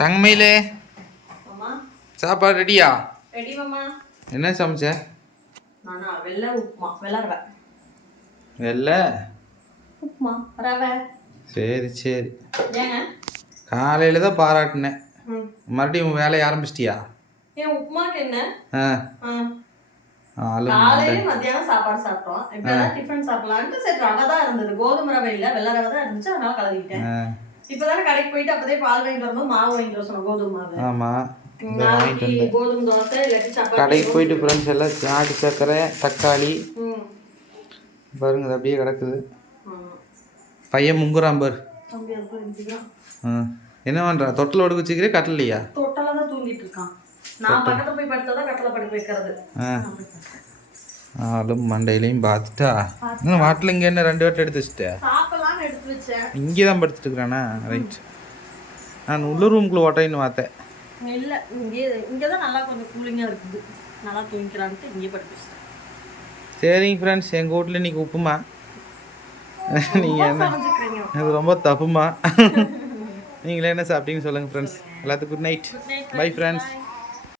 தங்கமயிலே. அம்மா சாப்பாடு ரெடியா? என்ன சமைச்ச? நானா வெள்ளை உப்புமா வெள்ளை ரவை. வெள்ளை? உப்புமா ரவை. சரி சரி. ஏங்க? காலையில் தான் பாராட்டினேன். மறுபடியும் உன் வேலையை ஆரம்பிச்சிட்டியா? ஏன் உப்புமாக்கு என்ன? ஆ. காலையில மத்தியானம் சாப்பாடு சாப்பிட்டோம். இப்ப டிஃபன் சாப்பிடலான்ட்டு சரி ரவை தான் இருந்தது. கோதுமை ரவை இல்ல வெள்ளை ரவை தான் இருந்துச்சு அதனால கலந்துக்கிட்டேன் இப்பதானே கடைக்கு போயிட்டு அப்பதே பால் வாங்கிட்டு வரும்போது மாவு வாங்கிட்டு வர கோதுமை மாவு. கோதுமை தோசை இல்லாட்டி சப்பாத்தி. கடைக்கு போயிட்டு ஃப்ரெண்ட்ஸ் எல்லாம் நாட்டு சர்க்கரை தக்காளி. பாருங்க இது அப்படியே கிடக்குது. ஆமா. பையன் முங்குறான் பாரு. என்ன பண்ணுறா தொட்டில் ஒடுக்க வச்சுக்கிறே கட்டலையா தொட்டல தான் தூங்கிட்டு இருக்கான். நான் பக்கத்துல போய் படுத்தா கட்டளை படுக்க வைக்கிறது. ஆ. ஆளும் மண்டையிலையும் பார்த்துட்டா? இன்னும் வாட்டில் இங்கே என்ன ரெண்டு வாட்டில் எடுத்து வச்சுட்டேன் இங்கே தான் படுத்துட்டு இருக்கிறானா ரைட் நான் உள்ள ரூம்குள்ளே ஓட்டைன்னு பார்த்தேன். இல்ல இங்கே இங்கதான் நல்லா கொஞ்சம் கூலிங்கா இருக்குது. நல்லா தூங்கிக்கிறான்ட்டு இங்கே படுத்து சரிங்க ஃப்ரெண்ட்ஸ் எங்கள் வீட்டில் இன்னைக்கு உப்புமா? நீங்கள் என்ன? இது ரொம்ப தப்புமா? நீங்களே என்ன சாப்பிட்டீங்கன்னு சொல்லுங்கள் ஃப்ரெண்ட்ஸ் எல்லாத்துக்கும் குட் நைட் பை ஃப்ரெண்ட்ஸ்